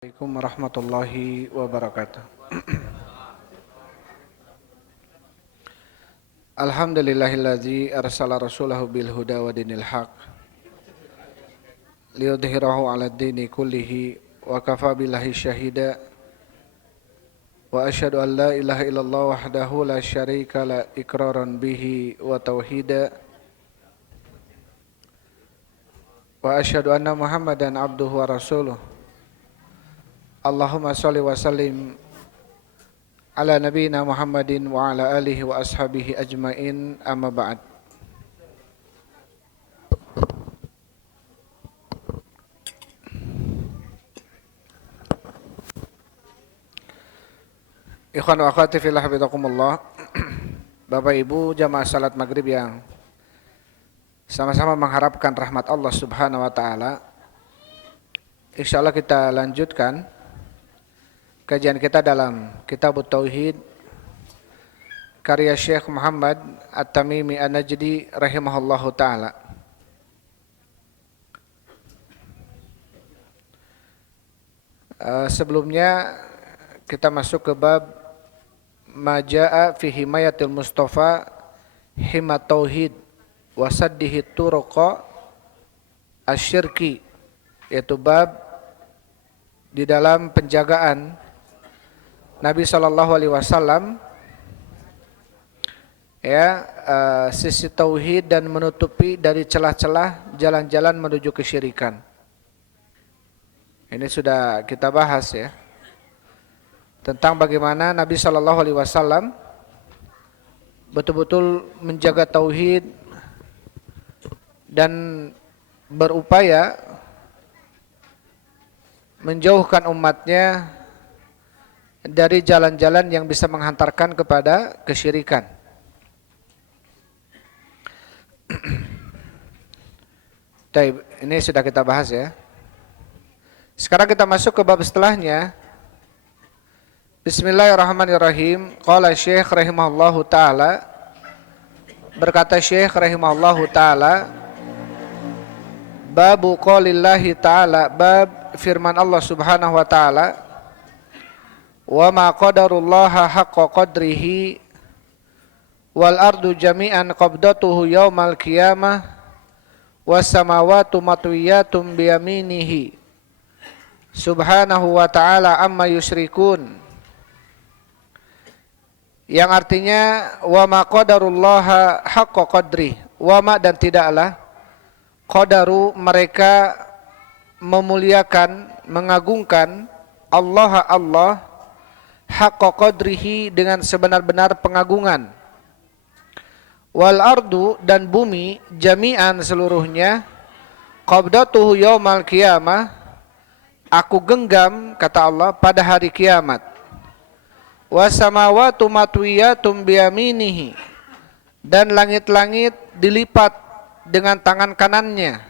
Assalamualaikum warahmatullahi wabarakatuh. Alhamdulillahilladzi arsala rasulahu bil huda wa dinil haq liyudhhirahu 'alad dini kullihi wa kafa billahi syahida wa asyhadu an la ilaha illallah wahdahu la syarika la iqraran bihi wa tauhida wa asyhadu anna Muhammadan abduhu wa rasuluh. Allahumma sholli wa sallim ala nabiyyina Muhammadin wa ala alihi wa ashabihi ajmain, amma ba'd. Ikhwan wa akhwati fillah hafizakumullah. Bapak Ibu jamaah salat maghrib yang sama-sama mengharapkan rahmat Allah Subhanahu wa taala. Insyaallah kita lanjutkan kajian kita dalam Kitab Tauhid karya Syekh Muhammad At-Tamimi An-Najdi rahimahullahu taala. Sebelumnya kita masuk ke bab Majaa fi himayatil Mustafa himat tauhid wa saddihi turuqa asyirki, yaitu bab di dalam penjagaan Nabi SAW sisi tauhid dan menutupi dari celah-celah jalan-jalan menuju kesyirikan. Ini sudah kita bahas ya, tentang bagaimana Nabi SAW betul-betul menjaga tauhid dan berupaya menjauhkan umatnya dari jalan-jalan yang bisa menghantarkan kepada kesyirikan. Baik, ini sudah kita bahas ya. Sekarang kita masuk ke bab setelahnya. Bismillahirrahmanirrahim. Qala Syekh rahimahullahu taala, berkata Syekh rahimahullahu taala, babu qaulillahi taala, bab firman Allah Subhanahu wa taala, wa ma qadarullaha haqqa qadrihi wal ardu jami'an qabdatuhu yaumal qiyamah was samawati matwiyatum biyaminihi subhanahu wa ta'ala amma yusyrikun, yang artinya wa ma qadarullaha haqqa qadri, wa ma dan tidaklah qadaru mereka memuliakan, mengagungkan Allah haqqa qadrihi dengan sebenar-benar pengagungan, wal ardu dan bumi jami'an seluruhnya, qabdatuhu yaumal qiyamah aku genggam, kata Allah, pada hari kiamat, was samawati matwiyatum biyaminihi dan langit-langit dilipat dengan tangan kanannya,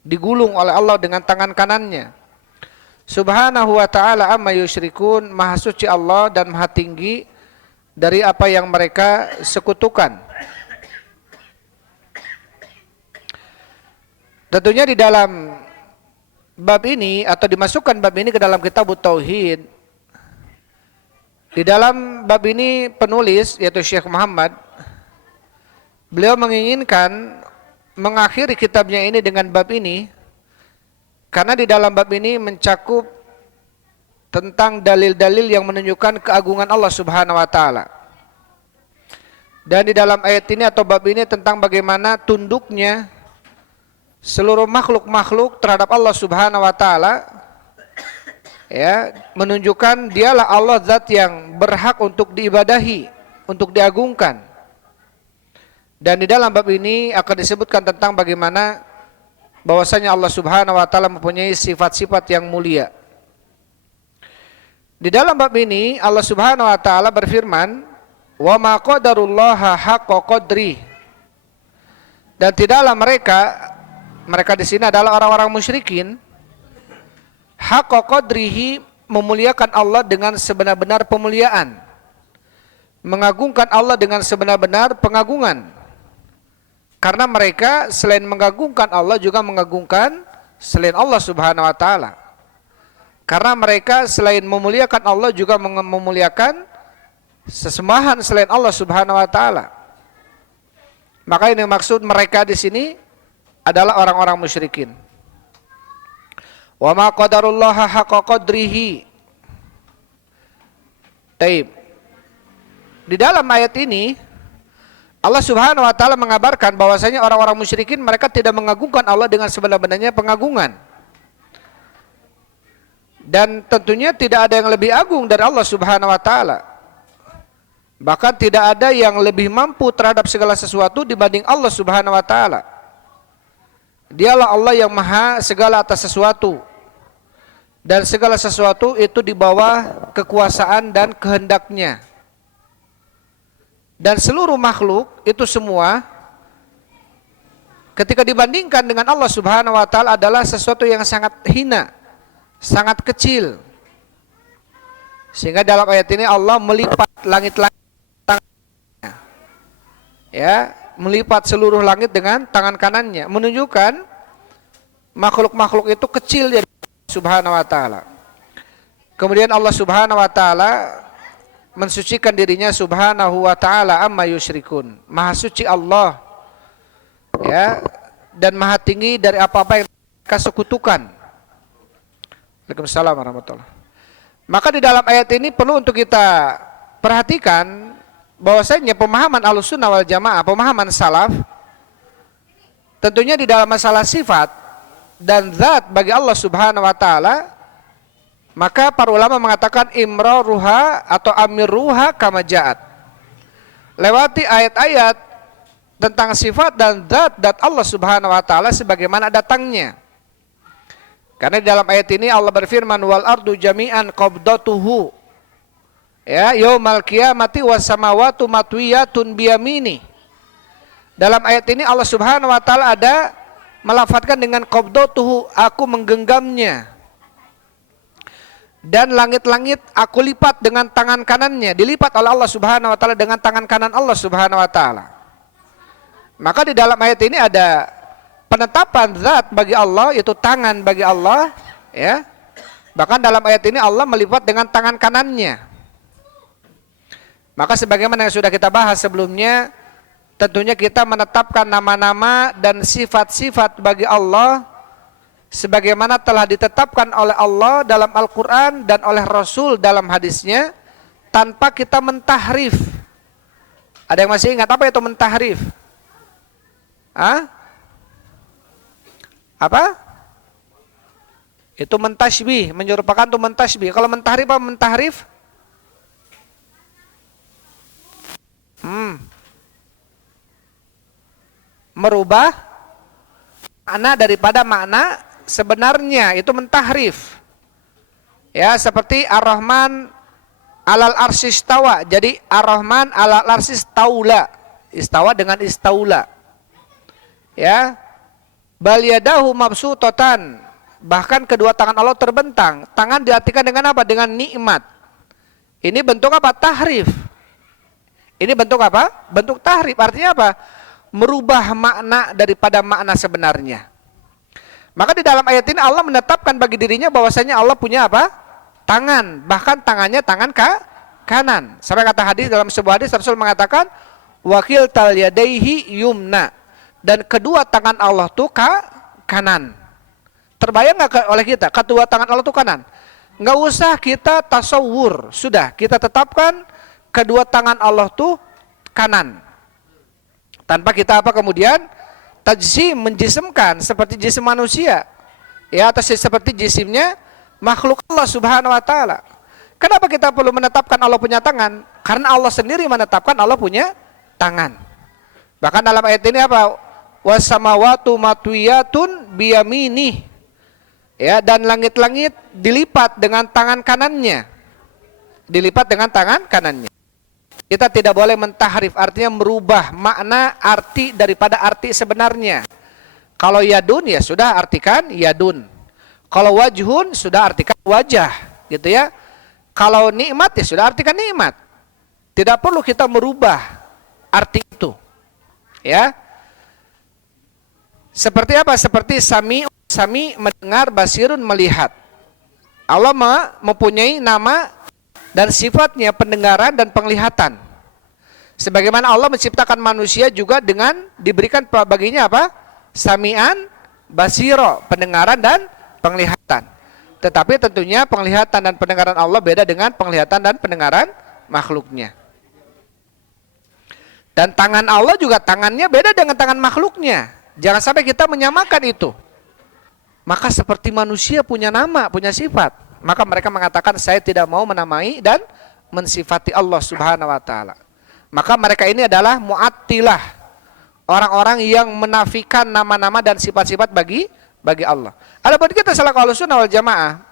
digulung oleh Allah dengan tangan kanannya. Subhanahu wa ta'ala amma yusyrikun, maha suci Allah dan maha tinggi dari apa yang mereka sekutukan. Tentunya di dalam bab ini, atau dimasukkan bab ini ke dalam kitab Tauhid, di dalam bab ini penulis, yaitu Syekh Muhammad, beliau menginginkan mengakhiri kitabnya ini dengan bab ini, karena di dalam bab ini mencakup tentang dalil-dalil yang menunjukkan keagungan Allah Subhanahu wa taala. Dan di dalam ayat ini atau bab ini tentang bagaimana tunduknya seluruh makhluk-makhluk terhadap Allah Subhanahu wa taala, ya, menunjukkan dialah Allah zat yang berhak untuk diibadahi, untuk diagungkan. Dan di dalam bab ini akan disebutkan tentang bagaimana bahwasanya Allah Subhanahu wa taala mempunyai sifat-sifat yang mulia. Di dalam bab ini Allah Subhanahu wa taala berfirman, "Wa ma qadarullaha haqqa qadri." Dan tidaklah mereka di sini adalah orang-orang musyrikin, haqqa qadrihi, memuliakan Allah dengan sebenar-benar pemuliaan, mengagungkan Allah dengan sebenar-benar pengagungan. Karena mereka selain mengagungkan Allah juga mengagungkan selain Allah Subhanahu wa taala. Karena mereka selain memuliakan Allah juga memuliakan sesembahan selain Allah Subhanahu wa taala. Maka ini maksud mereka di sini adalah orang-orang musyrikin. Wa ma qadarullaha haqqa qadrihi. Taib. Di dalam ayat ini Allah Subhanahu wa taala mengabarkan bahwasanya orang-orang musyrikin mereka tidak mengagungkan Allah dengan sebenar-benarnya pengagungan. Dan tentunya tidak ada yang lebih agung dari Allah Subhanahu wa taala. Bahkan tidak ada yang lebih mampu terhadap segala sesuatu dibanding Allah Subhanahu wa taala. Dialah Allah yang maha segala atas sesuatu. Dan segala sesuatu itu di bawah kekuasaan dan kehendaknya. Dan seluruh makhluk itu semua ketika dibandingkan dengan Allah Subhanahu wa taala adalah sesuatu yang sangat hina, sangat kecil. Sehingga dalam ayat ini Allah melipat langit-langit tangannya. Ya, melipat seluruh langit dengan tangan kanannya, menunjukkan makhluk-makhluk itu kecil dari Allah Subhanahu wa taala. Kemudian Allah Subhanahu wa taala mensucikan dirinya Subhanahu wa taala amma yusyrikun. Maha suci Allah, ya, dan maha tinggi dari apa-apa yang mereka sekutukan. Waalaikumsalam warahmatullahi. Maka di dalam ayat ini perlu untuk kita perhatikan bahwasanya pemahaman Ahlussunnah wal Jamaah, pemahaman salaf, tentunya di dalam masalah sifat dan zat bagi Allah Subhanahu wa taala, maka para ulama mengatakan imraruha atau amiruha kama ja'at. Lewati ayat-ayat tentang sifat dan zat Allah Subhanahu wa taala sebagaimana datangnya. Karena di dalam ayat ini Allah berfirman wal ardu jami'an qabdatuhu. Ya, yaumal qiyamati was samawati matwiyatun biyamini. Dalam ayat ini Allah Subhanahu wa taala ada melafadzkan dengan qabdatuhu, aku menggenggamnya. Dan langit-langit aku lipat dengan tangan kanannya, dilipat oleh Allah Subhanahu wa taala dengan tangan kanan Allah Subhanahu wa taala. Maka di dalam ayat ini ada penetapan zat bagi Allah, yaitu tangan bagi Allah, ya. Bahkan dalam ayat ini Allah melipat dengan tangan kanannya. Maka sebagaimana yang sudah kita bahas sebelumnya, tentunya kita menetapkan nama-nama dan sifat-sifat bagi Allah sebagaimana telah ditetapkan oleh Allah dalam Al-Quran dan oleh Rasul dalam hadisnya, tanpa kita mentahrif. Ada yang masih ingat apa itu mentahrif? Hah? Apa? Itu mentasybih, menyerupakan itu mentasybih. Kalau mentahrif apa mentahrif? Merubah makna daripada makna sebenarnya, itu mentahrif. Ya, seperti Ar-Rahman alal arsy istawa. Jadi Ar-Rahman alal arsy istaula. Istawa dengan istaula. Ya. Bal yadahu mabsutatan. Bahkan kedua tangan Allah terbentang. Tangan diartikan dengan apa? Dengan nikmat. Ini bentuk apa? Tahrif. Ini bentuk apa? Bentuk tahrif. Artinya apa? Merubah makna daripada makna sebenarnya. Maka di dalam ayat ini Allah menetapkan bagi dirinya bahwasanya Allah punya apa? Tangan. Bahkan tangannya tangan kanan. Sampai kata hadis, dalam sebuah hadis Rasul mengatakan wakil tal yadaihi yumna. Dan kedua tangan Allah itu kanan. Terbayang nggak oleh kita? Kedua tangan Allah itu kanan. Nggak usah kita tasawur. Sudah kita tetapkan kedua tangan Allah itu kanan. Tanpa kita apa kemudian tajsim, menjisimkan seperti jisim manusia. Ya, atau seperti jisimnya makhluk Allah Subhanahu wa taala. Kenapa kita perlu menetapkan Allah punya tangan? Karena Allah sendiri menetapkan Allah punya tangan. Bahkan dalam ayat ini apa? Wasamawatu matwiyatun biyaminih. Ya, dan langit-langit dilipat dengan tangan kanannya. Dilipat dengan tangan kanannya. Kita tidak boleh mentahrif, artinya merubah makna arti daripada arti sebenarnya. Kalau yadun ya sudah artikan yadun. Kalau wajhun sudah artikan wajah, gitu ya. Kalau nikmat ya sudah artikan nikmat. Tidak perlu kita merubah arti itu. Ya. Seperti apa? Seperti sami mendengar, basirun melihat. Allah mempunyai nama dan sifatnya pendengaran dan penglihatan. Sebagaimana Allah menciptakan manusia juga dengan diberikan baginya apa? Sami'an basiro, pendengaran dan penglihatan. Tetapi tentunya penglihatan dan pendengaran Allah beda dengan penglihatan dan pendengaran makhluknya. Dan tangan Allah juga tangannya beda dengan tangan makhluknya. Jangan sampai kita menyamakan itu. Maka seperti manusia punya nama, punya sifat. Maka mereka mengatakan saya tidak mau menamai dan mensifati Allah Subhanahu wa taala. Maka mereka ini adalah mu'attilah, orang-orang yang menafikan nama-nama dan sifat-sifat bagi Allah. Adapun kita selaku Ahlussunnah wal Jamaah,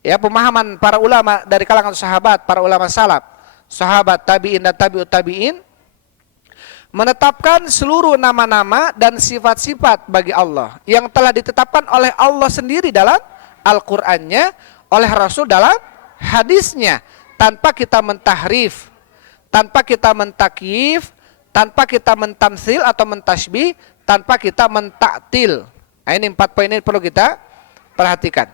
ya, pemahaman para ulama dari kalangan sahabat, para ulama salaf, sahabat, tabi'in dan tabi'ut tabi'in, menetapkan seluruh nama-nama dan sifat-sifat bagi Allah yang telah ditetapkan oleh Allah sendiri dalam Al-Qur'annya, oleh Rasul dalam hadisnya, tanpa kita mentahrif, tanpa kita mentakyif, tanpa kita mentamsil atau mentasbih, tanpa kita mentaktil. Nah, ini 4 poin ini perlu kita perhatikan.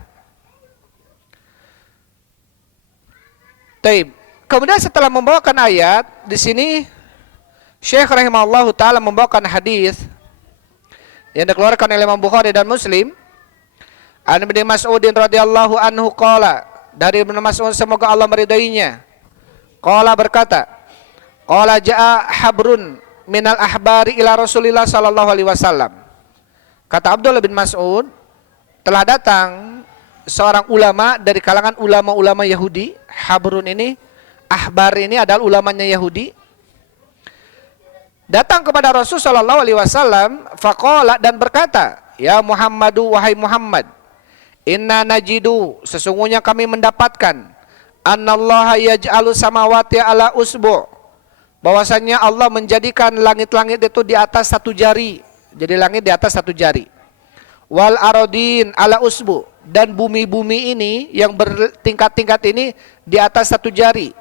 Taib. Kemudian setelah membawakan ayat, di sini Syekh rahimahullah taala membawakan hadis yang dikeluarkan oleh Imam Bukhari dan Muslim. An Ibnu Mas'ud radhiyallahu anhu qala, dari Ibnu Mas'ud semoga Allah meridainya. Qala berkata, qala jaa habrun minal ahbari ila Rasulillah sallallahu alaihi wasallam. Kata Abdullah bin Mas'ud, telah datang seorang ulama dari kalangan ulama-ulama Yahudi. Habrun ini, ahbar ini adalah ulamanya Yahudi. Datang kepada Rasul sallallahu alaihi wasallam, faqala, dan berkata, ya Muhammadu, wahai Muhammad, inna najidu, sesungguhnya kami mendapatkan, annallaha yaj'alu samawati ala usbu', bahwasanya Allah menjadikan langit-langit itu di atas 1 jari. Jadi langit di atas 1 jari. Wal aradin ala usbu', dan bumi-bumi ini yang bertingkat-tingkat ini di atas 1 jari.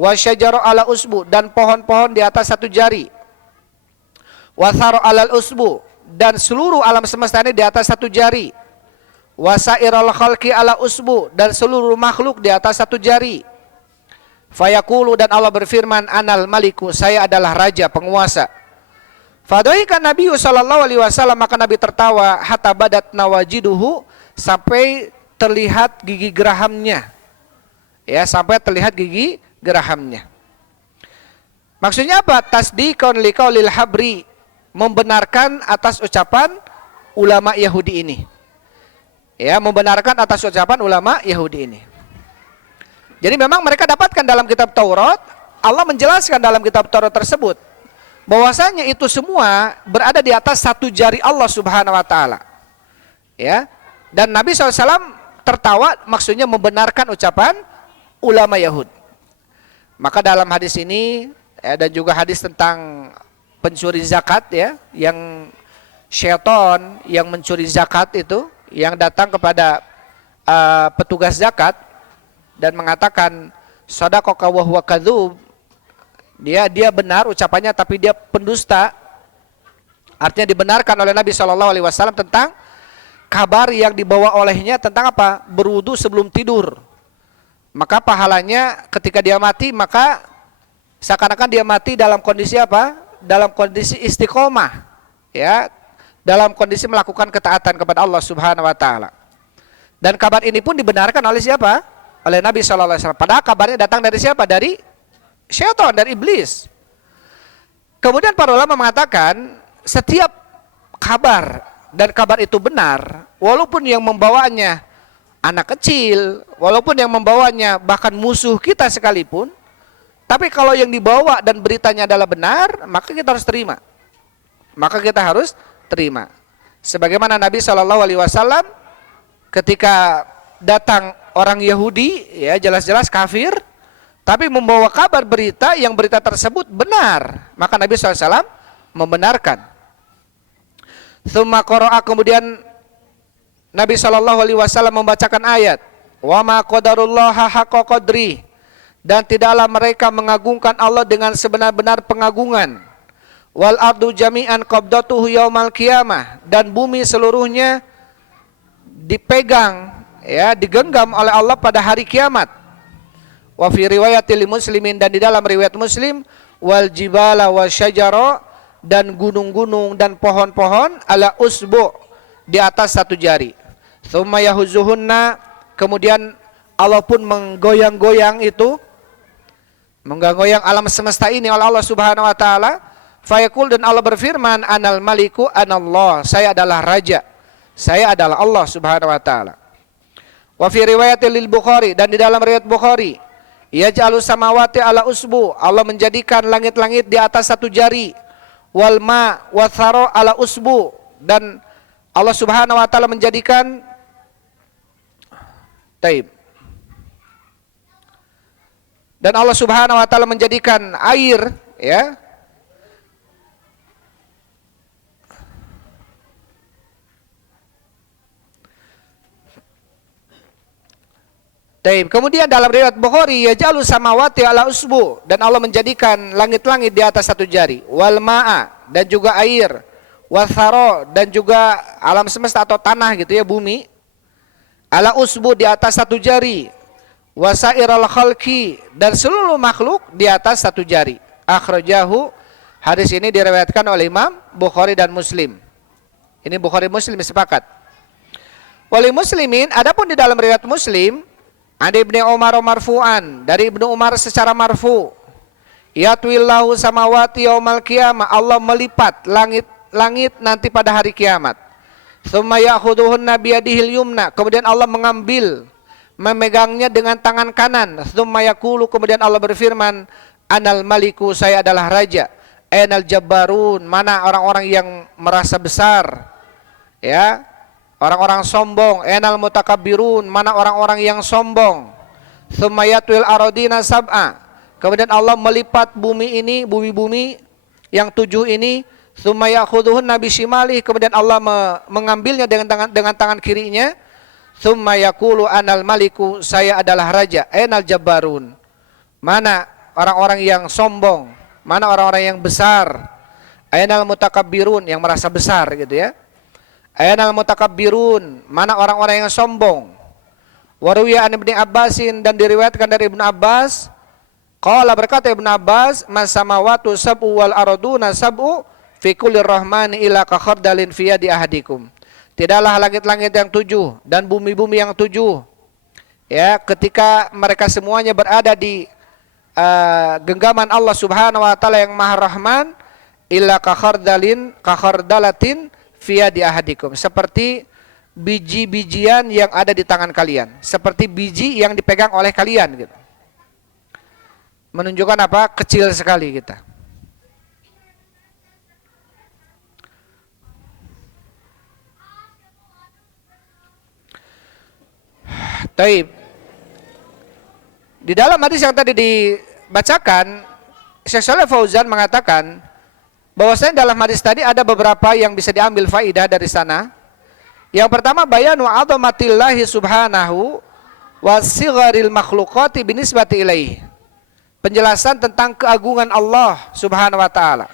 Wasyajaru ala usbu', dan pohon-pohon di atas 1 jari. Watharo alal usbu', dan seluruh alam semesta ini di atas 1 jari. Wasairal khalqi ala usbu', dan seluruh makhluk di atas 1 jari. Fayaqulu, dan Allah berfirman, anal maliku, saya adalah raja, penguasa. Fadaikan Nabi sallallahu alaihi wasallam, maka Nabi tertawa, hatta badat nawajiduhu, sampai terlihat gigi gerahamnya. Ya, sampai terlihat gigi gerahamnya. Maksudnya apa? Tasdiqan liqaulil habri, membenarkan atas ucapan ulama Yahudi ini. Ya, membenarkan atas ucapan ulama Yahudi ini. Jadi memang mereka dapatkan dalam kitab Taurat, Allah menjelaskan dalam kitab Taurat tersebut bahwasanya itu semua berada di atas 1 jari Allah Subhanahu wa taala. Ya. Dan Nabi SAW tertawa, maksudnya membenarkan ucapan ulama Yahud. Maka dalam hadis ini, ya, dan juga hadis tentang pencuri zakat, ya, yang syaitan yang mencuri zakat itu, yang datang kepada petugas zakat dan mengatakan shadaqaka wa huwa kadzub, dia benar ucapannya tapi dia pendusta. Artinya dibenarkan oleh Nabi SAW tentang kabar yang dibawa olehnya tentang apa? Berwudu sebelum tidur. Maka pahalanya ketika dia mati, maka seakan-akan dia mati dalam kondisi apa? Dalam kondisi istiqomah, ya, dalam kondisi melakukan ketaatan kepada Allah Subhanahu wa taala. Dan kabar ini pun dibenarkan oleh siapa? Oleh Nabi SAW. Padahal kabarnya datang dari siapa? Dari syaitan, dari iblis. Kemudian para ulama mengatakan setiap kabar, dan kabar itu benar, walaupun yang membawanya anak kecil, walaupun yang membawanya bahkan musuh kita sekalipun, tapi kalau yang dibawa dan beritanya adalah benar, maka kita harus terima. Maka kita harus terima. Sebagaimana Nabi SAW ketika datang orang Yahudi, ya, jelas-jelas kafir, tapi membawa kabar berita yang berita tersebut benar, maka Nabi SAW membenarkan. Tsumma qara'a, kemudian Nabi SAW membacakan ayat, wa ma qadarullaha haqqa qadri, dan tidaklah mereka mengagungkan Allah dengan sebenar-benar pengagungan. Wal ardu jami'an qabdatuhu yaumal qiyamah, dan bumi seluruhnya dipegang, ya digenggam oleh Allah pada hari kiamat. Wa fi riwayatil muslimin, dan di dalam riwayat Muslim, wal jibala wasyajara, dan gunung-gunung dan pohon-pohon ala usbu, di atas satu jari. Tsumma yahuzuhunna, kemudian Allah pun menggoyang-goyang itu, menggoyang alam semesta ini oleh Allah Subhanahu wa taala. Fayaqul, dan Allah berfirman, anal maliku anallah, saya adalah raja, saya adalah Allah Subhanahu wa taala. Wa fi riwayatil Bukhari, dan di dalam riwayat Bukhari, yaj'alu samawati ala usbu, Allah menjadikan langit-langit di atas satu jari, wal ma wa thara ala usbu, dan Allah Subhanahu wa taala menjadikan dan Allah Subhanahu wa taala menjadikan air, ya, kemudian dalam riwayat Bukhari, yaj'alu samawati ala usbu, dan Allah menjadikan langit-langit di atas satu jari, wal ma'a, dan juga air, watharo, dan juga alam semesta atau tanah gitu ya, bumi, ala usbu, di atas satu jari, wasairal khalqi, dan seluruh makhluk di atas satu jari. Akhrajahu, hadis ini diriwayatkan oleh Imam Bukhari dan Muslim. Ini Bukhari Muslim sepakat. Wali muslimin, adapun di dalam riwayat Muslim, ada Ibnu Umar marfu'an, dari Ibnu Umar secara marfu, yatwillahu samawati yaumal qiyamah, Allah melipat langit nanti pada hari kiamat. Tsumma ya'khuduhunna biyadihil yumna, kemudian Allah mengambil, memegangnya dengan tangan kanan. Tsumma yaqulu, kemudian Allah berfirman, anal maliku, saya adalah raja. Ainal jabbarun, mana orang-orang yang merasa besar, ya, orang-orang sombong. Ainal mutakabbirun, mana orang-orang yang sombong. Tsumma yatwil aradina sab'a, kemudian Allah melipat bumi ini, bumi-bumi yang 7 ini. Tsumma ya'khudhuhunna bishimalihi, kemudian Allah mengambilnya dengan tangan kirinya. Tsumma yaqulu anal maliku, saya adalah raja. Ainal jabbarun, mana orang-orang yang sombong, mana orang-orang yang besar. Ainal mutakabbirun, yang merasa besar gitu ya. Ainal mutakabbirun, mana orang-orang yang sombong. Waruya an Ibnu Abbasin, dan diriwayatkan dari Ibnu Abbas, qala, berkata Ibnu Abbas, masamawatu sab'u wal arduna sab'u fi kulli rahmani ila ka khardalin fi yadi ahadikum. Tidaklah langit-langit yang 7 dan bumi-bumi yang 7, ya, ketika mereka semuanya berada di genggaman Allah Subhanahu wa taala yang Maha Rahman, illa ka khardalatin fi yadi ahadikum, seperti biji-bijian yang ada di tangan kalian, seperti biji yang dipegang oleh kalian gitu. Menunjukkan apa? Kecil sekali kita. Taib. Di dalam hadis yang tadi dibacakan, Syekh Shalih Fauzan mengatakan bahwasanya dalam hadis tadi ada beberapa yang bisa diambil faidah dari sana. Yang pertama, bayanu 'azamatillahi subhanahu wa sigharil makhluqati binisbati ilaihi. Penjelasan tentang keagungan Allah Subhanahu wa taala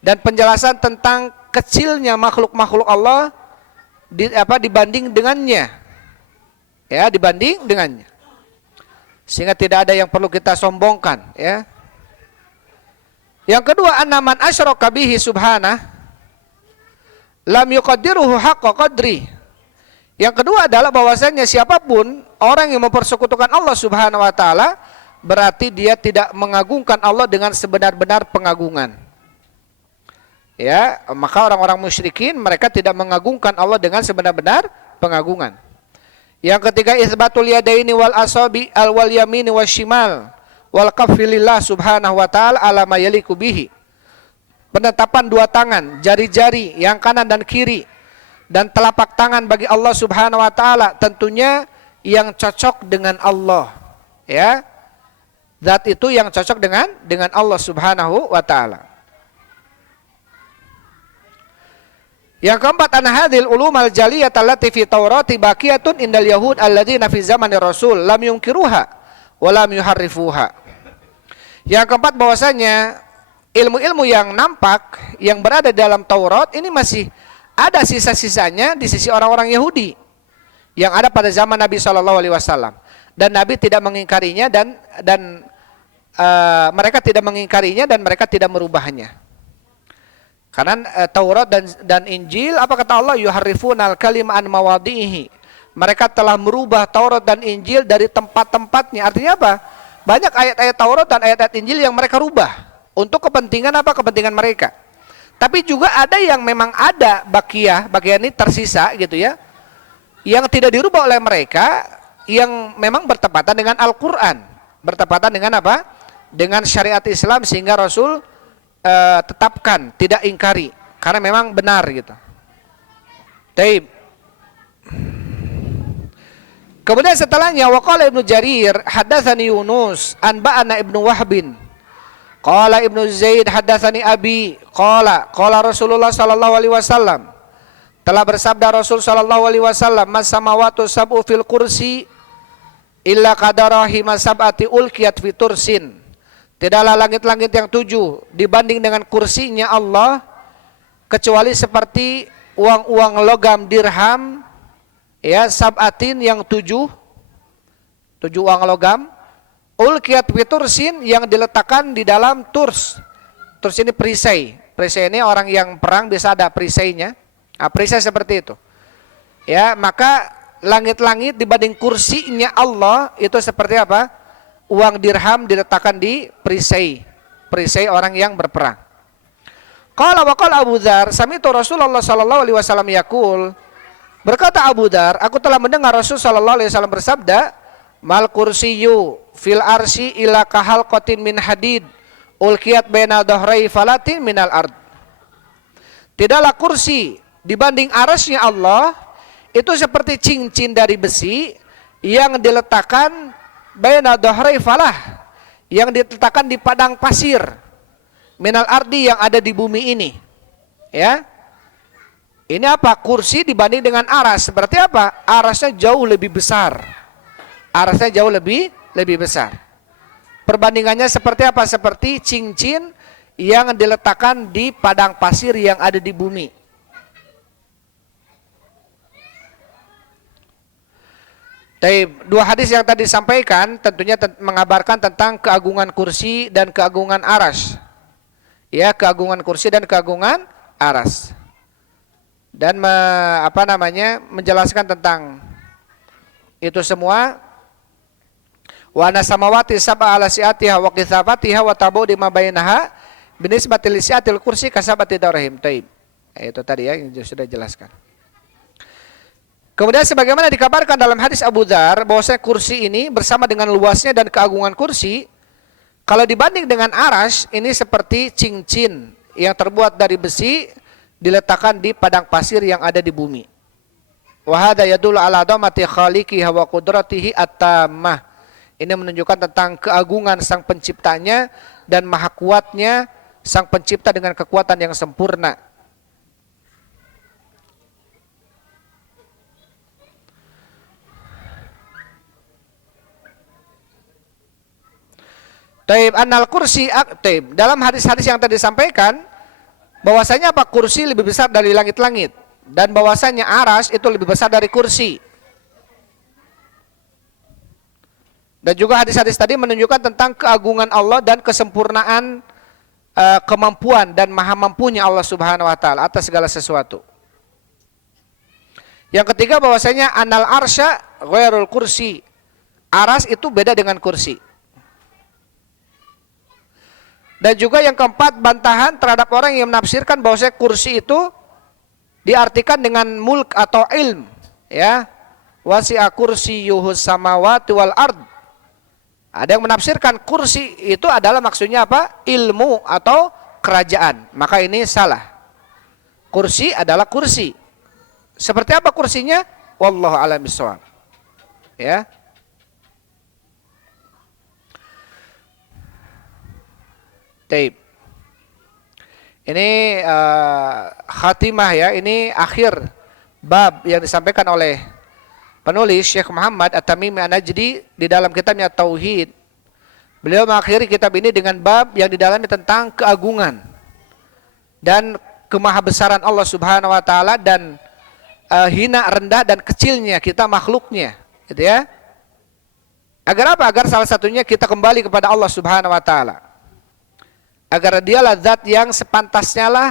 dan penjelasan tentang kecilnya makhluk-makhluk Allah dibanding dengannya. Ya, dibanding dengannya. Sehingga tidak ada yang perlu kita sombongkan, ya. Yang kedua, annaman asyraka bihi subhanah lam yuqaddiruhu haqqa qadri. Yang kedua adalah bahwasanya siapapun orang yang mempersekutukan Allah Subhanahu wa taala, berarti dia tidak mengagungkan Allah dengan sebenar-benar pengagungan. Ya, maka orang-orang musyrikin mereka tidak mengagungkan Allah dengan sebenar-benar pengagungan. Yang ketiga, isbatul yadaini wal asabi al wal yamini wasyimal wal kaffi lillah subhanahu wa ta'ala ala ma yaliku bihi. Penetapan dua tangan, jari-jari yang kanan dan kiri, dan telapak tangan bagi Allah Subhanahu wa taala, tentunya yang cocok dengan Allah, ya. Zat itu yang cocok dengan Allah Subhanahu wa taala. Yang keempat, an hadhil ulumal jaliyah allati fi Taurati baqiyatun indal yahud alladzina fi zamanir rasul lam yunkiruha wa lam yuharrifuha. Yang keempat, bahwasanya ilmu-ilmu yang nampak yang berada dalam Taurat ini masih ada sisa-sisanya di sisi orang-orang Yahudi yang ada pada zaman Nabi Shallallahu Alaihi Wasallam, dan Nabi tidak mengingkarinya dan mereka tidak mengingkarinya dan mereka tidak merubahnya. Karena Taurat dan Injil, apa kata Allah, yuharrifunal kalima an mawadhihi. Mereka telah merubah Taurat dan Injil dari tempat-tempatnya. Artinya apa? Banyak ayat-ayat Taurat dan ayat-ayat Injil yang mereka rubah untuk kepentingan apa? Kepentingan mereka. Tapi juga ada yang memang ada bagian ini tersisa gitu ya, yang tidak dirubah oleh mereka, yang memang bertepatan dengan Al-Quran, bertepatan dengan apa? Dengan syariat Islam, sehingga Rasul tetapkan, tidak ingkari, karena memang benar gitu. Taib. Kemudian setelahnya waqala Ibnu Jarir haddatsani Yunus anba'ana Ibnu Wahbin qala Ibnu Zaid haddatsani Abi qala Rasulullah sallallahu alaihi wasallam, telah bersabda Rasul sallallahu alaihi wasallam, mas-samawatu sab'u fil kursi illa qadarahi masab'ati ulqiyat fi tursin. Tidaklah langit-langit yang 7 dibanding dengan kursinya Allah kecuali seperti uang-uang logam dirham, ya, sab'atin yang 7 uang logam, ulqiyat fi tursin yang diletakkan di dalam turs. Turs ini perisai. Perisai ini orang yang perang bisa ada perisainya. Nah, perisai seperti itu. Ya, maka langit-langit dibanding kursinya Allah itu seperti apa? Uang dirham diletakkan di perisai. Perisai orang yang berperang. Qala wa qala Abu Dzar, sami'tu Rasulullah sallallahu alaihi wasallam yaqul. Berkata Abu Dzar, aku telah mendengar Rasul sallallahu alaihi wasallam bersabda, mal kursiyyu fil arsy ila kahal qatin min hadid ulqiyat baina dhahrai falatin minal ard. Tidaklah kursi dibanding arasnya Allah itu seperti cincin dari besi yang diletakkan baina dhahrai falah, yang diletakkan di padang pasir minal ardi, yang ada di bumi ini. Ya. Ini apa? Kursi dibanding dengan aras. Berarti apa? Arasnya jauh lebih besar. Arasnya jauh lebih besar. Perbandingannya seperti apa? Seperti cincin yang diletakkan di padang pasir yang ada di bumi. Dua hadis yang tadi disampaikan tentunya mengabarkan tentang keagungan kursi dan keagungan aras. Ya, keagungan kursi dan keagungan aras. Dan menjelaskan tentang itu semua. Wa ana samawati sab'a ala si'atiha wa qitsabatiha wa tabu di ma bainaha binisbati li si'atil kursi kasabati darahim. Taib. Itu tadi ya yang sudah jelaskan. Kemudian sebagaimana dikabarkan dalam hadis Abu Dzar bahwasanya kursi ini bersama dengan luasnya dan keagungan kursi, kalau dibanding dengan aras, ini seperti cincin yang terbuat dari besi diletakkan di padang pasir yang ada di bumi. Wa hadza yadullu ala adamati khaliqihi wa qudratihi at-tammah. Ini menunjukkan tentang keagungan sang penciptanya dan maha kuatnya sang pencipta dengan kekuatan yang sempurna. Taib annal kursi taib. Dalam hadis-hadis yang tadi disampaikan bahwasanya apa? Kursi lebih besar dari langit-langit, dan bahwasanya aras itu lebih besar dari kursi. Dan juga hadis-hadis tadi menunjukkan tentang keagungan Allah dan kesempurnaan kemampuan dan maha mampunya Allah Subhanahu wa taala atas segala sesuatu. Yang ketiga bahwasanya annal arsya ghairul kursi. Aras itu beda dengan kursi. Dan juga yang keempat, bantahan terhadap orang yang menafsirkan bahwasanya kursi itu diartikan dengan mulk atau ilm, ya. Wasi'a kursiyyuhus samawati wal ard. Ada yang menafsirkan kursi itu adalah maksudnya apa? Ilmu atau kerajaan. Maka ini salah. Kursi adalah kursi. Seperti apa kursinya? Wallahu a'lam bishawab. Ya. Taib. Ini khatimah ya, ini akhir bab yang disampaikan oleh penulis Syekh Muhammad At-Tamimi An-Najdi di dalam kitabnya Tauhid. Beliau mengakhiri kitab ini dengan bab yang di dalamnya tentang keagungan dan kemahabesaran Allah Subhanahu wa taala dan hina, rendah dan kecilnya kita makhluknya, gitu ya. Agar apa? Agar salah satunya kita kembali kepada Allah Subhanahu wa taala. Agar dialah zat yang sepantasnya lah,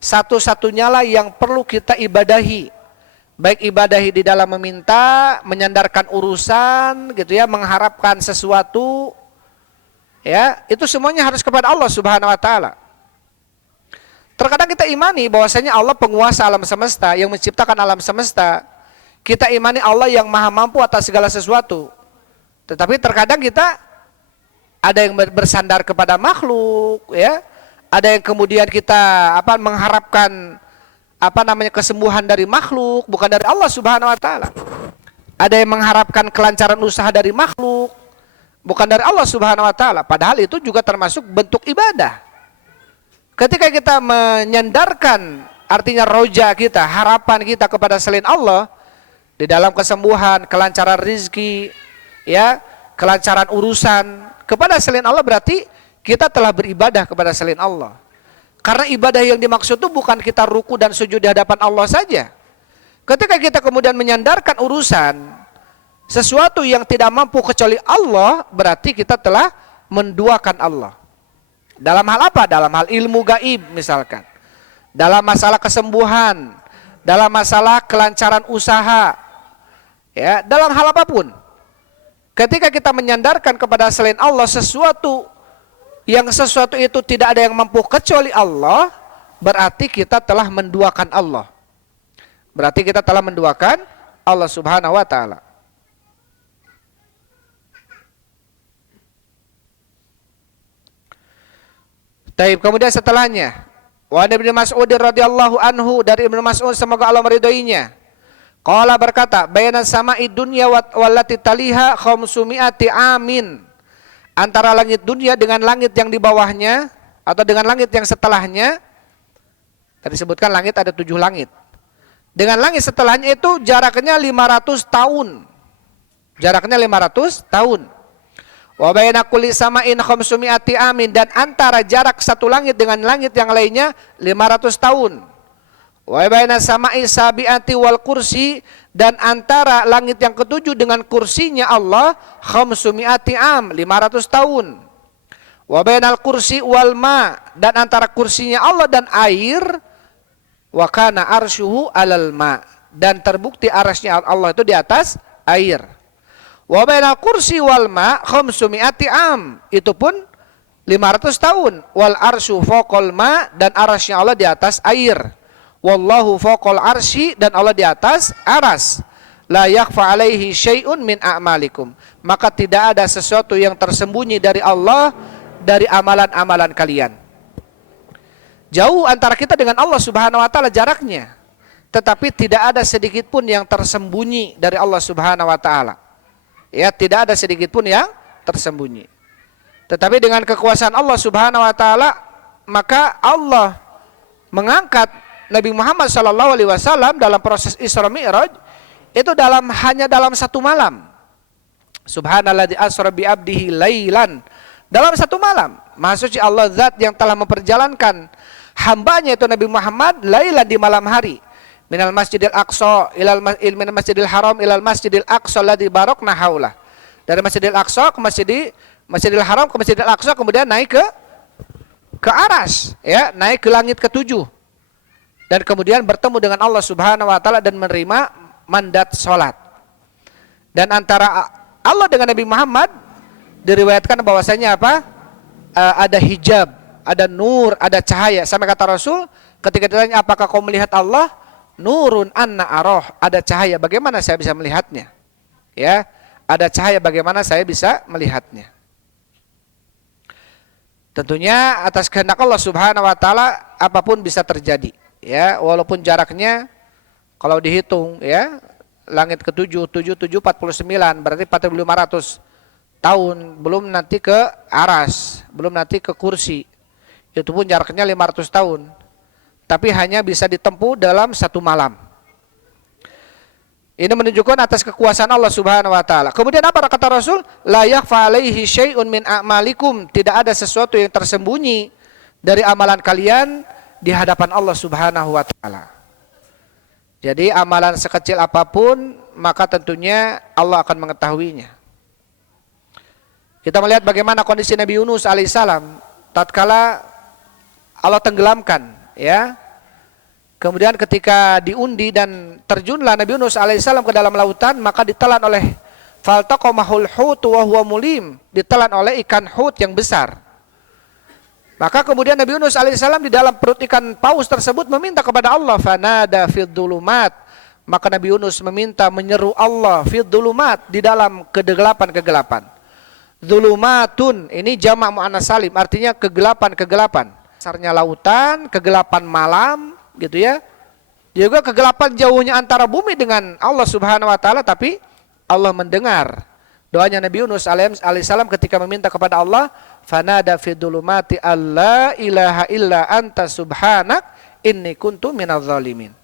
satu-satunya lah yang perlu kita ibadahi. Baik ibadahi di dalam meminta, menyandarkan urusan, gitu ya, mengharapkan sesuatu, ya, itu semuanya harus kepada Allah Subhanahu wa taala. Terkadang kita imani bahwasanya Allah penguasa alam semesta, yang menciptakan alam semesta. Kita imani Allah yang maha mampu atas segala sesuatu. Tetapi terkadang kita ada yang bersandar kepada makhluk, ya. Ada yang kemudian kita mengharapkan kesembuhan dari makhluk, bukan dari Allah Subhanahu wa taala. Ada yang mengharapkan kelancaran usaha dari makhluk, bukan dari Allah Subhanahu wa taala. Padahal itu juga termasuk bentuk ibadah. Ketika kita menyandarkan, artinya roja kita, harapan kita kepada selain Allah di dalam kesembuhan, kelancaran rizki, ya, kelancaran urusan kepada selain Allah, berarti kita telah beribadah kepada selain Allah. Karena ibadah yang dimaksud itu bukan kita ruku dan sujud di hadapan Allah saja. Ketika kita kemudian menyandarkan urusan sesuatu yang tidak mampu kecuali Allah, berarti kita telah menduakan Allah. Dalam hal apa? Dalam hal ilmu gaib misalkan. Dalam masalah kesembuhan, dalam masalah kelancaran usaha, ya, dalam hal apapun. Ketika kita menyandarkan kepada selain Allah sesuatu itu tidak ada yang mampu kecuali Allah, berarti kita telah menduakan Allah. Berarti kita telah menduakan Allah Subhanahu wa taala. Taib, kemudian setelahnya, wa Ibnu Mas'ud radhiyallahu anhu, dari Ibnu Mas'ud semoga Allah meridhoinya. Qala berkata, bayna sama'i dunya wallati taliha khamsumi'ati amin. Antara langit dunia dengan langit yang di bawahnya atau dengan langit yang setelahnya. Tadi disebutkan langit ada 7 langit. Dengan langit setelahnya itu jaraknya 500 tahun. Jaraknya 500 tahun. Wa bayna kulli sama'in khamsumi'ati amin, dan antara jarak satu langit dengan langit yang lainnya 500 tahun. Wa bayna sama'i sabi'ati wal kursi, dan antara langit yang ketujuh dengan kursinya Allah khamsumi'ati am, 500 tahun. Wa bainal kursi wal ma, dan antara kursinya Allah dan air, wa kana arsyuhu alal ma, dan terbukti arasnya Allah itu di atas air. Wa bainal kursi wal ma khamsumi'ati am, itu pun 500 tahun. Wal arsyu fawqal ma, dan arasnya Allah di atas air. Wallahu fawqal arsy, dan Allah di atas aras. La yakhfa alaihi syai'un min a'malikum, maka tidak ada sesuatu yang tersembunyi dari Allah dari amalan-amalan kalian. Jauh antara kita dengan Allah Subhanahu wa taala jaraknya, tetapi tidak ada sedikit pun yang tersembunyi dari Allah Subhanahu wa taala. Ya, tidak ada sedikit pun yang tersembunyi. Tetapi dengan kekuasaan Allah Subhanahu wa taala, maka Allah mengangkat Nabi Muhammad SAW dalam proses Isra Mi'raj itu hanya dalam satu malam. Subhanalladzi asra bi abdihi lailan, dalam satu malam. Maha suci Allah zat yang telah memperjalankan hambanya itu Nabi Muhammad lailan, di malam hari. Minal masjidil aqsa minal masjidil haram ilal masjidil aqsa alladzi barakna haulah. Dari Masjidil Aqsa ke Masjidil Haram ke Masjidil Aqsa, kemudian naik ke aras, ya, naik ke langit ketujuh. Dan kemudian bertemu dengan Allah Subhanahu wa taala dan menerima mandat salat. Dan antara Allah dengan Nabi Muhammad diriwayatkan bahwasanya apa? Ada hijab, ada nur, ada cahaya. Sampai kata Rasul ketika ditanya, apakah kau melihat Allah? Nurun anna aroh, ada cahaya, bagaimana saya bisa melihatnya? Ya, ada cahaya, bagaimana saya bisa melihatnya? Tentunya atas kehendak Allah Subhanahu wa taala apapun bisa terjadi. Ya, walaupun jaraknya kalau dihitung, ya, langit ke-7, 7, 7, 49, berarti 4.500 tahun, belum nanti ke aras, belum nanti ke kursi. Itu pun jaraknya 500 tahun. Tapi hanya bisa ditempuh dalam satu malam. Ini menunjukkan atas kekuasaan Allah Subhanahu wa taala. Kemudian apa kata Rasul? La yakhfa alaihi syai'un min a'malikum, tidak ada sesuatu yang tersembunyi dari amalan kalian di hadapan Allah Subhanahu wa taala. Jadi amalan sekecil apapun maka tentunya Allah akan mengetahuinya. Kita melihat bagaimana kondisi Nabi Yunus alaihissalam tatkala Allah tenggelamkan, ya. Kemudian ketika diundi dan terjunlah Nabi Yunus alaihissalam ke dalam lautan, maka ditelan oleh faltaqamahul hutu wa huwa mulim, ditelan oleh ikan hut yang besar. Maka kemudian Nabi Yunus alaihissalam di dalam perut ikan paus tersebut meminta kepada Allah, fanada fid dhulumat. Maka Nabi Yunus meminta, menyeru Allah fid dhulumat, di dalam kegelapan-kegelapan. Dhulumatun ini jamak muannas salim, artinya kegelapan-kegelapan. Dasarnya lautan, kegelapan malam, gitu ya. Juga kegelapan jauhnya antara bumi dengan Allah Subhanahu wa taala, tapi Allah mendengar doanya Nabi Yunus alaihissalam ketika meminta kepada Allah, fanada fi dhulumati alla ilaha illa anta subhanak inni kuntu minadz zalimin.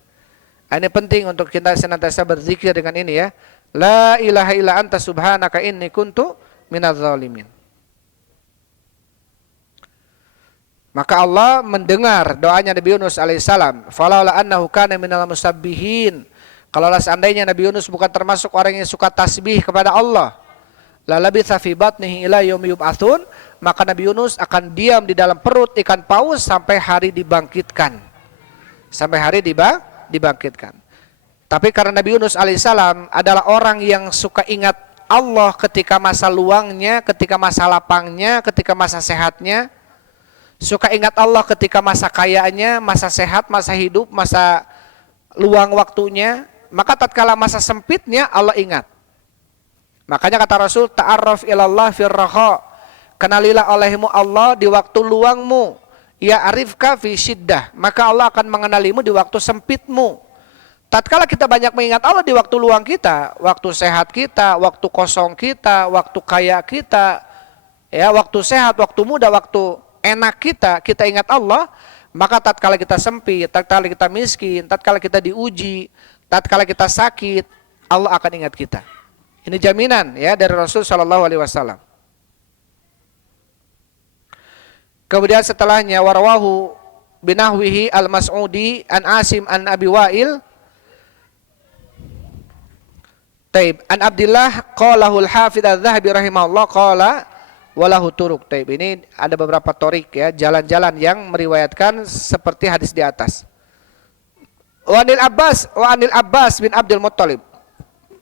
Ini penting untuk kita senantiasa berzikir dengan ini, ya. La ilaha illa anta subhanaka inni kuntu minadz zalimin. Maka Allah mendengar doanya Nabi Yunus alaihissalam. Falaula annahu kana minal musabbihin. Kalaulah seandainya Nabi Yunus bukan termasuk orang yang suka tasbih kepada Allah, la labitha fi batnihi ila yaumi yub'atsun, maka Nabi Yunus akan diam di dalam perut ikan paus sampai hari dibangkitkan. Sampai hari dibangkitkan. Tapi karena Nabi Yunus alaihissalam adalah orang yang suka ingat Allah ketika masa luangnya, ketika masa lapangnya, ketika masa sehatnya, suka ingat Allah ketika masa kayanya, masa sehat, masa hidup, masa luang waktunya, maka tatkala masa sempitnya Allah ingat. Makanya kata Rasul, ta'arraf ilallah firraha, kenalilah olehmu Allah di waktu luangmu, ya arifka fi syiddah, maka Allah akan mengenalimu di waktu sempitmu. Tatkala kita banyak mengingat Allah di waktu luang kita, waktu sehat kita, waktu kosong kita, waktu kaya kita, ya, waktu sehat, waktu muda, waktu enak kita ingat Allah, maka tatkala kita sempit, tatkala kita miskin, tatkala kita diuji, tatkala kita sakit, Allah akan ingat kita. Ini jaminan, ya, dari Rasul sallallahu alaihi wasallam. Kemudian setelahnya warawahu binahwihi al-Mas'udi an Asim an Abi Wa'il. Taib an Abdillah qalahul hafidz adz-Dzahabi rahimahullah qala walahu turuk. Taib ini ada beberapa torik, ya, jalan-jalan yang meriwayatkan seperti hadis di atas. Wa anil Abbas bin Abdul Muttalib,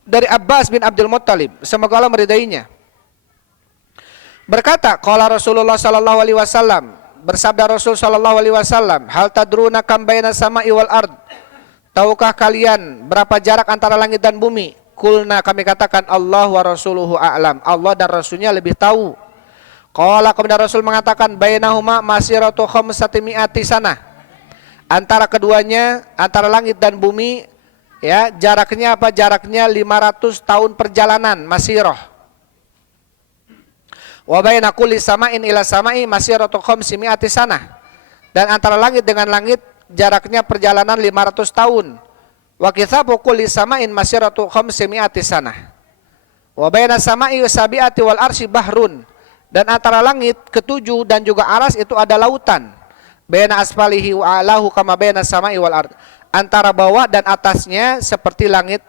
dari Abbas bin Abdul Muttalib, semoga Allah meridainya, berkata, qala Rasulullah sallallahu alaihi wasallam, bersabda Rasul sallallahu alaihi wasallam, hal tadruna kam baina sama'i wal ard, tahukah kalian berapa jarak antara langit dan bumi? Kulna, kami katakan, Allah wa rasuluhu a'lam, Allah dan Rasulnya lebih tahu. Qala, kemudian Rasul mengatakan, bainahuma masiratu khamsati mi'ati sanah, antara keduanya, antara langit dan bumi, ya, jaraknya apa? Jaraknya 500 tahun perjalanan, masirah. Wa baina kulli sama'in ila sama'i masiratu khamsi mi'ati sanah, dan antara langit dengan langit jaraknya perjalanan 500 tahun. Wa kithabu kulli sama'in masiratu khamsi mi'ati sanah. Wa baina sama'i sabi'ati wal arsy bahrun, dan antara langit ketujuh dan juga aras itu ada lautan. Baina asfalihi wa alahu kama baina sama'i wal ard, antara bawah dan atasnya seperti langit,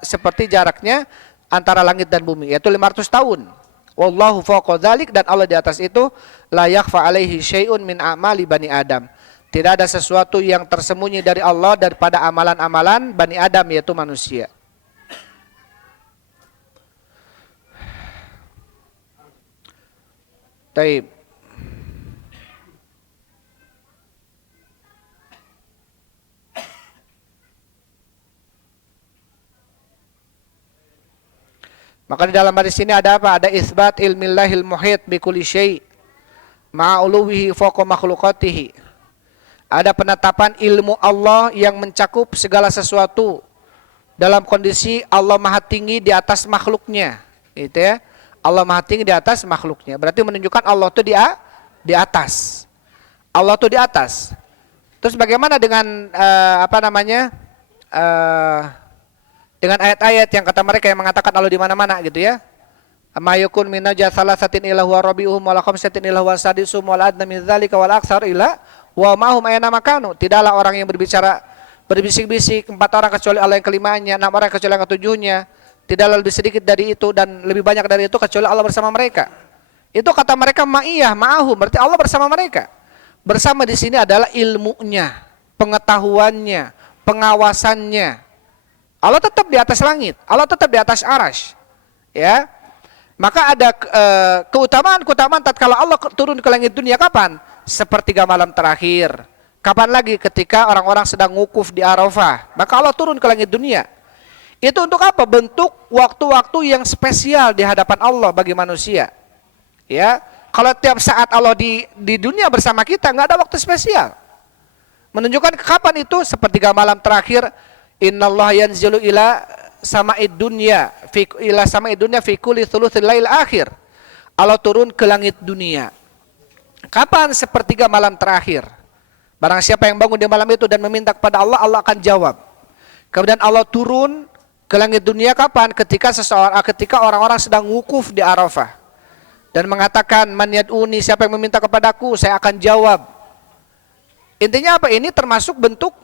seperti jaraknya antara langit dan bumi, yaitu 500 tahun. Wallahu fawqa dzalik, dan Allah di atas itu, la yakhfa alaihi syai'un min a'mali bani Adam, tidak ada sesuatu yang tersembunyi dari Allah daripada amalan-amalan Bani Adam, yaitu manusia. Taib. Maka di dalam hadis ini ada apa? Ada isbat ilmillahil muhit bi kulli syai' ma'uluwihi fawqa makhluqatihi. Ada penetapan ilmu Allah yang mencakup segala sesuatu dalam kondisi Allah maha tinggi di atas makhluknya, gitu ya. Allah maha tinggi di atas makhluknya, berarti menunjukkan Allah itu di atas. Allah itu di atas. Terus bagaimana dengan dengan ayat-ayat yang kata mereka yang mengatakan Allah di mana-mana, gitu ya. Mayukun min najah salasatin illa huwa rabi'uhum wa la khamsatin illa huwa sadisuhum wa la adna min dzalika wal aktsar illa wa ma'hum ayna makanu. Tidaklah orang yang berbicara berbisik-bisik 4 orang kecuali Allah yang kelimanya, 6 orang kecuali yang ketujuhnya, tidaklah lebih sedikit dari itu dan lebih banyak dari itu kecuali Allah bersama mereka. Itu kata mereka ma'iyah, ma'ahum, berarti Allah bersama mereka. Bersama di sini adalah ilmunya, pengetahuannya, pengawasannya. Allah tetap di atas langit, Allah tetap di atas arasy. Ya. Maka ada keutamaan-keutamaan tatkala Allah turun ke langit dunia kapan? Sepertiga malam terakhir. Kapan lagi? Ketika orang-orang sedang wukuf di Arafah. Maka Allah turun ke langit dunia. Itu untuk apa? Bentuk waktu-waktu yang spesial di hadapan Allah bagi manusia. Ya, kalau tiap saat Allah di dunia bersama kita, nggak ada waktu spesial. Menunjukkan kapan itu? Sepertiga malam terakhir. Innallaha yanzilu ila sama'id dunya fi kulli thuluthil lail akhir. Allah turun ke langit dunia. Kapan? Sepertiga malam terakhir. Barang siapa yang bangun di malam itu dan meminta kepada Allah, Allah akan jawab. Kemudian Allah turun ke langit dunia kapan? Ketika orang-orang sedang wukuf di Arafah dan mengatakan, man yad'uni, siapa yang meminta kepadaku, saya akan jawab. Intinya apa? Ini termasuk bentuk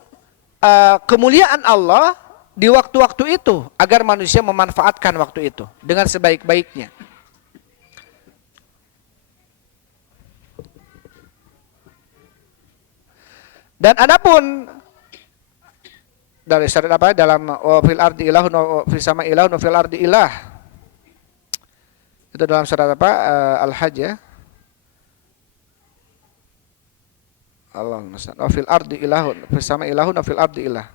kemuliaan Allah di waktu-waktu itu, agar manusia memanfaatkan waktu itu dengan sebaik-baiknya. Dan adapun dari syarat apa? Dalam fil ardi ilahun fis sama ilahun fil ardi ilah. Itu dalam syarat apa? Al-Hajj ya. Allah nasta'an. Fil ardi ilahun fis sama ilahun fil ardi ilah.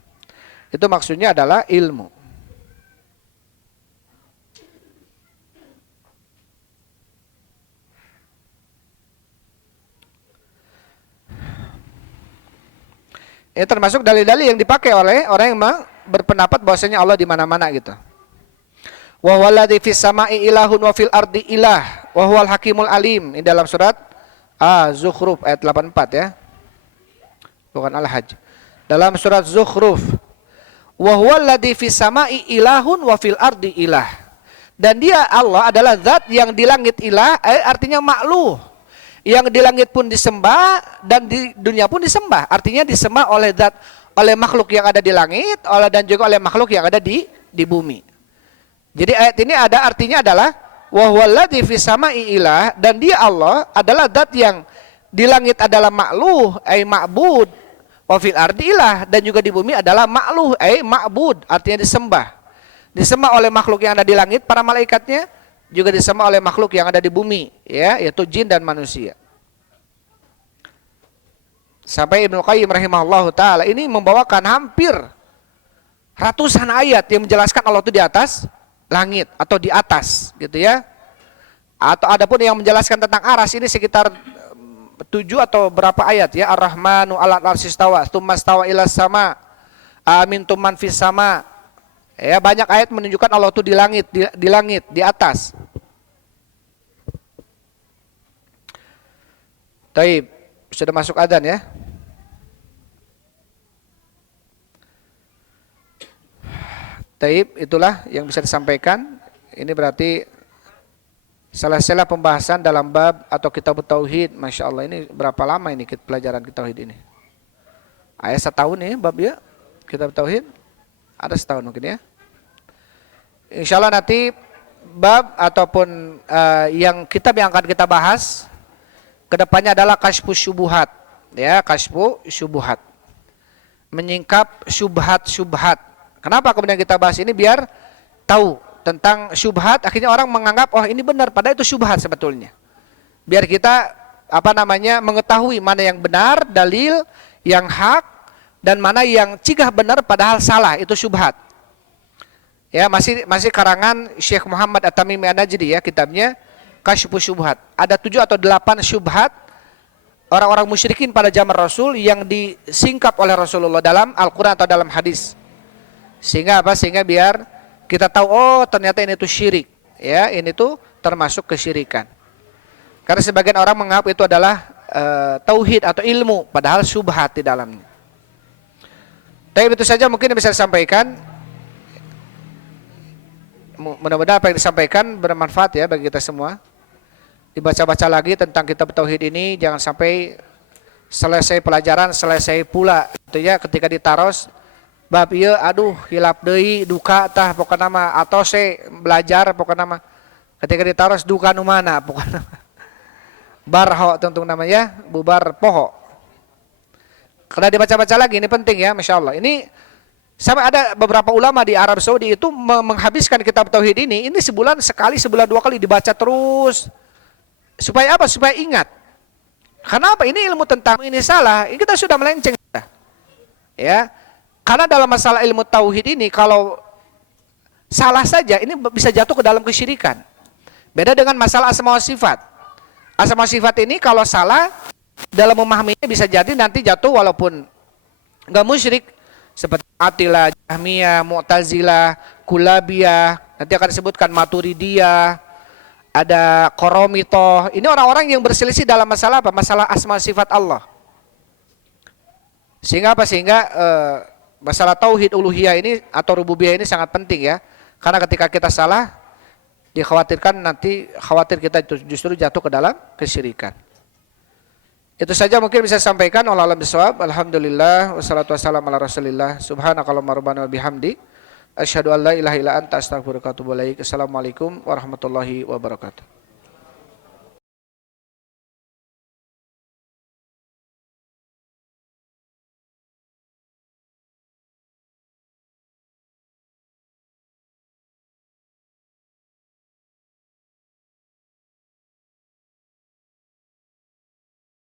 Itu maksudnya adalah ilmu. Ini termasuk dalil-dalil yang dipakai oleh orang yang berpendapat bahwasanya Allah di mana-mana gitu. Wa huwallazi fis sama'i ilahun wa fil ardi ilah wa huwal hakimul alim. Ini dalam surat Az-Zukhruf ayat 84 ya. Bukan Al-Hajj. Dalam surat Zukhruf, wa huwallazi fis sama'i ilahun wa fil ardi ilah. Dan dia Allah adalah zat yang di langit ilah, artinya makhluk. Yang di langit pun disembah dan di dunia pun disembah. Artinya disembah oleh zat, oleh makhluk yang ada di langit, dan juga oleh makhluk yang ada di bumi. Jadi ayat ini ada artinya adalah wa huwallazi fis sama'i ilah, dan dia Allah adalah zat yang di langit adalah makhluk, ma'bud, wa fil ardi ilah, dan juga di bumi adalah makhluk, ma'bud, artinya disembah. Disembah oleh makhluk yang ada di langit, para malaikatnya, juga disembah oleh makhluk yang ada di bumi, ya, yaitu jin dan manusia. Sampai Ibnu Qayyim rahimahullahu taala ini membawakan hampir ratusan ayat yang menjelaskan Allah itu di atas langit atau di atas, gitu ya. Atau adapun yang menjelaskan tentang aras ini sekitar 7 atau berapa ayat ya. Ar-Rahmanu 'alal 'arsy istawa, tsumma stawa ilas sama, amintum man fis sama. Ya, banyak ayat menunjukkan Allah itu di langit, di atas. Taib, sudah masuk adzan ya. Taib, itulah yang bisa disampaikan. Ini berarti selesailah pembahasan dalam bab atau kitab tauhid. Masya Allah, ini berapa lama ini pelajaran tauhid ini? Ayat setahun nih bab ya, kitab tauhid. Ada setahun mungkin ya. Insya Allah nanti bab ataupun yang kitab yang akan kita bahas kedepannya adalah kasyfu syubuhat, ya, kasyfu syubuhat, menyingkap syubhat-syubhat. Kenapa kemudian kita bahas ini? Biar tahu tentang syubhat. Akhirnya orang menganggap oh ini benar, padahal itu syubhat sebetulnya. Biar kita mengetahui mana yang benar, dalil yang hak, dan mana yang cigah benar padahal salah, itu syubhat. Ya, masih karangan Syekh Muhammad At-Tamimi An-Najdi ya, kitabnya Kasyfu Syubhat. Ada 7 atau 8 syubhat orang-orang musyrikin pada zaman Rasul yang disingkap oleh Rasulullah dalam Al-Qur'an atau dalam hadis. Sehingga biar kita tahu oh ternyata ini tuh syirik, ya, ini tuh termasuk kesyirikan. Karena sebagian orang menganggap itu adalah tauhid atau ilmu, padahal syubhat di dalamnya. Tapi itu saja mungkin yang bisa disampaikan. Mudah-mudahan apa yang disampaikan bermanfaat ya bagi kita semua. Dibaca-baca lagi tentang kitab tauhid ini, jangan sampai selesai pelajaran selesai pula gitu ya, ketika ditaros bab ieu aduh hilap deui duka tah pokona mah atau belajar pokona mah ketika ditaros duka nu mana pokona barho tentu namanya bubar poho. Kalau dibaca-baca lagi ini penting ya, Masya Allah. Ini sampai ada beberapa ulama di Arab Saudi itu menghabiskan kitab tauhid ini sebulan sekali, sebulan dua kali dibaca terus. Supaya apa? Supaya ingat. Karena apa? Ini ilmu tentang ini salah, ini kita sudah melenceng. Ya. Karena dalam masalah ilmu tauhid ini kalau salah saja ini bisa jatuh ke dalam kesyirikan. Beda dengan masalah asma wa sifat. Asma wa sifat ini kalau salah dalam memahaminya bisa jadi nanti jatuh walaupun enggak musyrik seperti Atilah, Jahmiyah, Mu'tazilah, Kulabiyah, nanti akan disebutkan Maturidiyah, ada Qoromitoh. Ini orang-orang yang berselisih dalam masalah apa? Masalah asma sifat Allah. Sehingga apa? Sehingga masalah tauhid uluhiyah ini atau rububiyah ini sangat penting ya. Karena ketika kita salah dikhawatirkan nanti khawatir kita justru jatuh ke dalam kesyirikan. Itu saja mungkin bisa sampaikan. Wallahu a'lam bishawab. Alhamdulillah wassalatu wassalamu ala Rasulillah. Subhanakallahumma rabbana wa bihamdi asyhadu an la ilaha illa anta astaghfiruka wa atubu ilaik. Assalamualaikum warahmatullahi wabarakatuh.